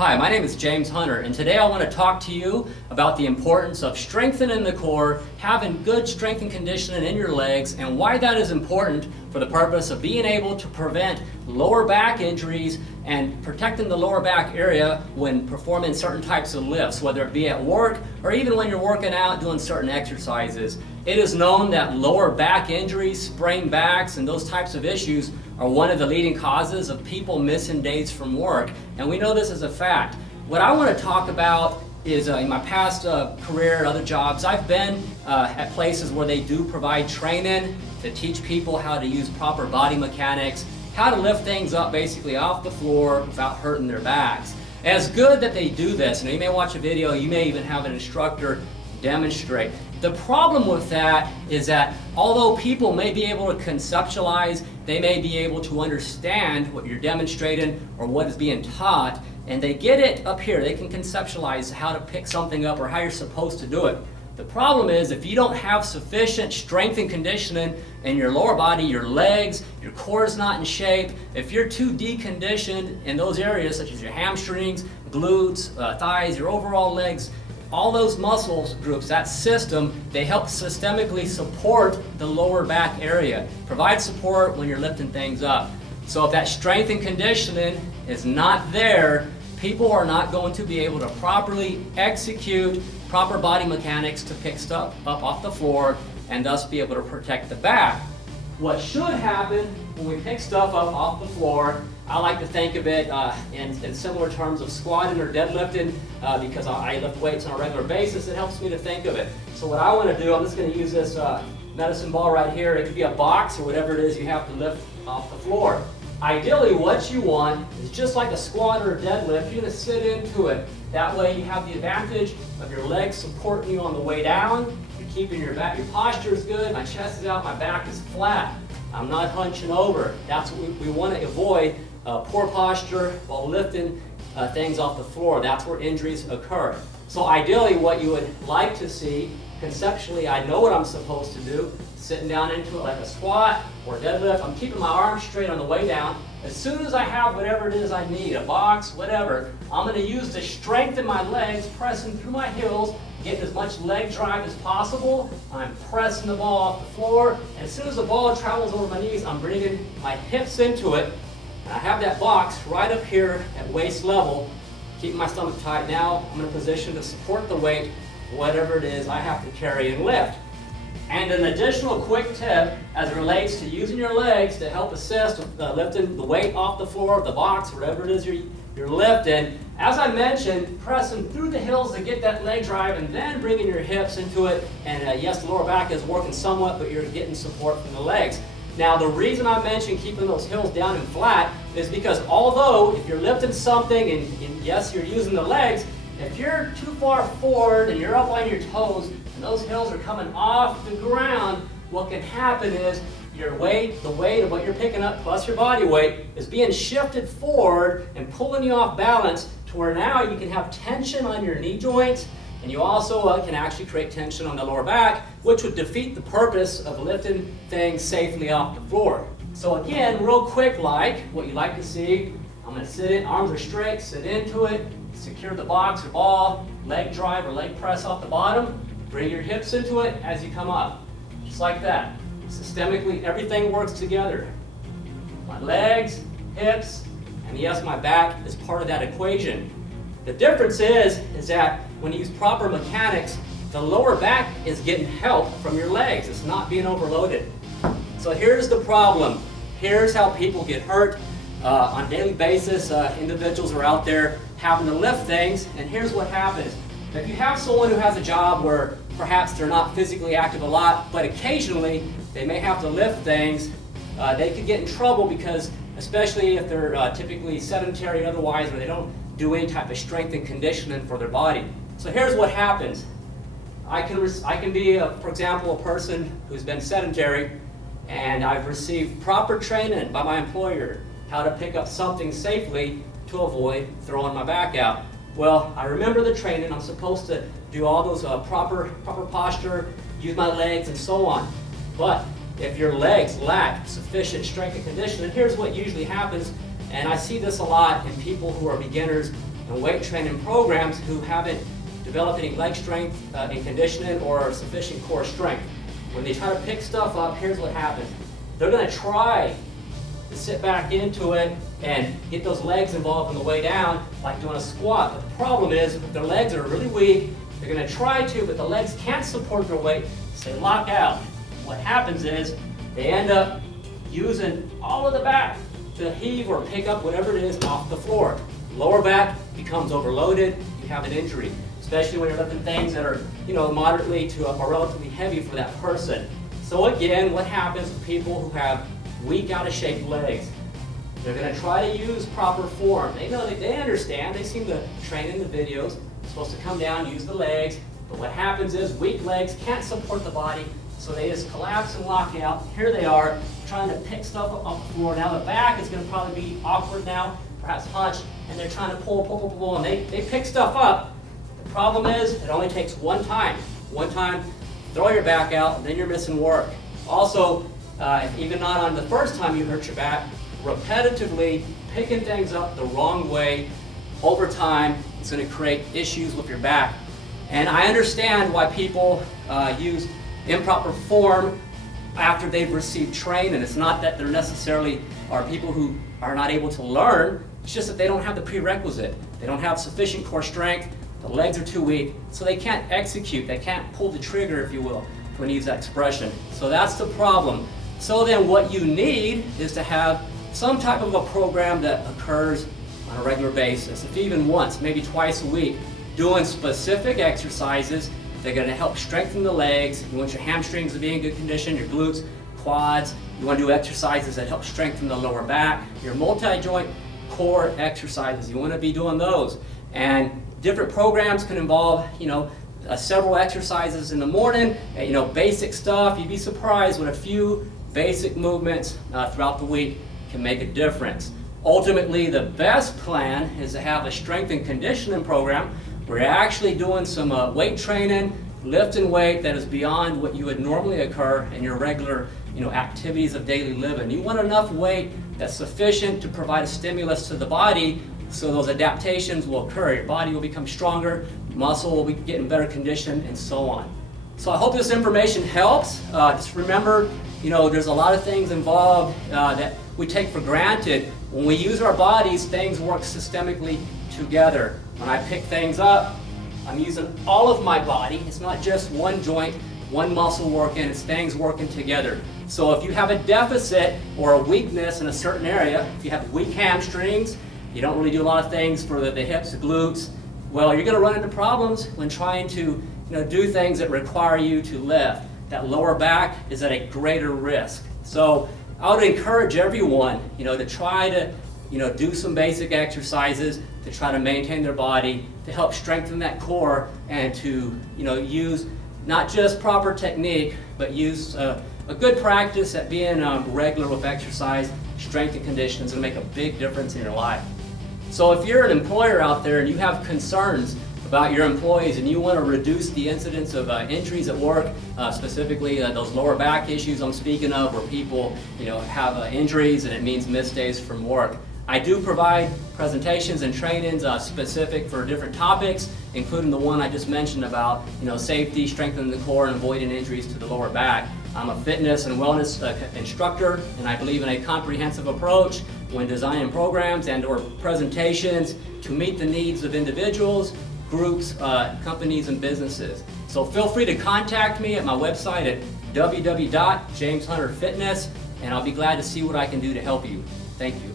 Hi, my name is James Hunter, and today I want to talk to you about the importance of strengthening the core, having good strength and conditioning in your legs, and why that is important for the purpose of being able to prevent lower back injuries and protecting the lower back area when performing certain types of lifts, whether it be at work or even when you're working out doing certain exercises. It is known that lower back injuries, sprained backs, and those types of issues are one of the leading causes of people missing days from work, and we know this as a fact. What I want to talk about is in my past career and other jobs, I've been at places where they do provide training to teach people how to use proper body mechanics, how to lift things up basically off the floor without hurting their backs. And it's good that they do this. You may watch a video, you may even have an instructor demonstrate. The problem with that is that although people may be able to conceptualize, they may be able to understand what you're demonstrating or what is being taught, and they get it up here. They can conceptualize how to pick something up or how you're supposed to do it. The problem is if you don't have sufficient strength and conditioning in your lower body, your legs, your core is not in shape, if you're too deconditioned in those areas such as your hamstrings, glutes, thighs, your overall legs, all those muscles groups, that system, they help systemically support the lower back area, provide support when you're lifting things up. So if that strength and conditioning is not there, people are not going to be able to properly execute proper body mechanics to pick stuff up off the floor and thus be able to protect the back. What should happen when we pick stuff up off the floor, I like to think of it in similar terms of squatting or deadlifting because I lift weights on a regular basis. It helps me to think of it. So what I want to do, I'm just going to use this medicine ball right here. It could be a box or whatever it is you have to lift off the floor. Ideally, what you want is just like a squat or a deadlift, you're going to sit into it. That way you have the advantage of your legs supporting you on the way down. You're keeping your back, your posture is good, my chest is out, my back is flat. I'm not hunching over. That's what we want to avoid. Poor posture while lifting things off the floor. That's where injuries occur. So ideally what you would like to see, conceptually I know what I'm supposed to do, sitting down into it like a squat or deadlift. I'm keeping my arms straight on the way down. As soon as I have whatever it is I need, a box, whatever, I'm going to use to strengthen my legs, pressing through my heels, getting as much leg drive as possible. I'm pressing the ball off the floor, and as soon as the ball travels over my knees, I'm bringing my hips into it. I have that box right up here at waist level, keeping my stomach tight. Now I'm in a position to support the weight, whatever it is I have to carry and lift. And an additional quick tip as it relates to using your legs to help assist with lifting the weight off the floor of the box, whatever it is you're lifting. As I mentioned, pressing through the heels to get that leg drive and then bringing your hips into it. And yes, the lower back is working somewhat, but you're getting support from the legs. Now, the reason I mentioned keeping those heels down and flat is because although if you're lifting something and yes, you're using the legs, if you're too far forward and you're up on your toes and those heels are coming off the ground, what can happen is your weight, the weight of what you're picking up plus your body weight is being shifted forward and pulling you off balance to where now you can have tension on your knee joints. And you also can actually create tension on the lower back, which would defeat the purpose of lifting things safely off the floor. So again, real quick, like what you like to see, I'm going to sit in, arms are straight, sit into it, secure the box or ball, leg drive or leg press off the bottom, bring your hips into it as you come up, just like that. Systemically, everything works together. My legs, hips, and yes, my back is part of that equation. The difference is that when you use proper mechanics, the lower back is getting help from your legs. It's not being overloaded. So here's the problem. Here's how people get hurt on a daily basis. Individuals are out there having to lift things, and here's what happens. If you have someone who has a job where perhaps they're not physically active a lot, but occasionally they may have to lift things, they could get in trouble because, especially if they're typically sedentary otherwise, or they don't do any type of strength and conditioning for their body. So here's what happens. I can be, for example, a person who's been sedentary, and I've received proper training by my employer how to pick up something safely to avoid throwing my back out. Well, I remember the training. I'm supposed to do all those proper posture, use my legs, and so on. But if your legs lack sufficient strength and conditioning, here's what usually happens. And I see this a lot in people who are beginners and weight training programs who haven't developed any leg strength and conditioning or sufficient core strength. When they try to pick stuff up, here's what happens. They're going to try to sit back into it and get those legs involved on the way down, like doing a squat. But the problem is, if their legs are really weak, they're going to try to, but the legs can't support their weight, so they lock out. What happens is, they end up using all of the back to heave or pick up whatever it is off the floor. Lower back becomes overloaded, you have an injury, especially when you're lifting things that are, moderately to or relatively heavy for that person. So again, what happens with people who have weak, out of shape legs? They're going to try to use proper form. They know that they understand, they seem to train in the videos. They're supposed to come down, use the legs, but what happens is weak legs can't support the body, so they just collapse and lock out. Here they are trying to pick stuff up off the floor. Now the back is going to probably be awkward now, perhaps hunched, and they're trying to pull, and they pick stuff up. The problem is, it only takes one time. One time, throw your back out, and then you're missing work. Also, even not on the first time you hurt your back, repetitively picking things up the wrong way over time, it's going to create issues with your back. And I understand why people use improper form after they've received training. It's not that they're necessarily are people who are not able to learn, it's just that they don't have the prerequisite. They don't have sufficient core strength, the legs are too weak, so they can't execute, they can't pull the trigger, if you will, if we use that expression. So that's the problem. So then what you need is to have some type of a program that occurs on a regular basis, if even once, maybe twice a week, doing specific exercises that are going to help strengthen the legs. You want your hamstrings to be in good condition, your glutes, quads. You want to do exercises that help strengthen the lower back, your multi-joint core exercises. You want to be doing those. And different programs can involve, several exercises in the morning, basic stuff. You'd be surprised what a few basic movements throughout the week can make a difference. Ultimately, the best plan is to have a strength and conditioning program where you're actually doing some weight training, lifting weight that is beyond what you would normally occur in your regular activities of daily living. You want enough weight that's sufficient to provide a stimulus to the body so those adaptations will occur. Your body will become stronger, muscle will be getting better condition, and so on. So I hope this information helps. Just remember, there's a lot of things involved that we take for granted. When we use our bodies, things work systemically together. When I pick things up, I'm using all of my body. It's not just one joint, one muscle working, it's things working together. So if you have a deficit or a weakness in a certain area, if you have weak hamstrings, you don't really do a lot of things for the hips, the glutes, well, you're going to run into problems when trying to do things that require you to lift. That lower back is at a greater risk. So I would encourage everyone, to try to, do some basic exercises to try to maintain their body, to help strengthen that core, and to, use not just proper technique, but use a good practice at being regular with exercise, strength and conditioning is going to make a big difference in your life. So if you're an employer out there and you have concerns about your employees and you want to reduce the incidence of injuries at work, specifically those lower back issues I'm speaking of where people have injuries and it means missed days from work, I do provide presentations and trainings specific for different topics, including the one I just mentioned about safety, strengthening the core, and avoiding injuries to the lower back. I'm a fitness and wellness instructor, and I believe in a comprehensive approach when designing programs and or presentations to meet the needs of individuals, groups, companies, and businesses. So feel free to contact me at my website at www.jameshunterfitness, and I'll be glad to see what I can do to help you. Thank you.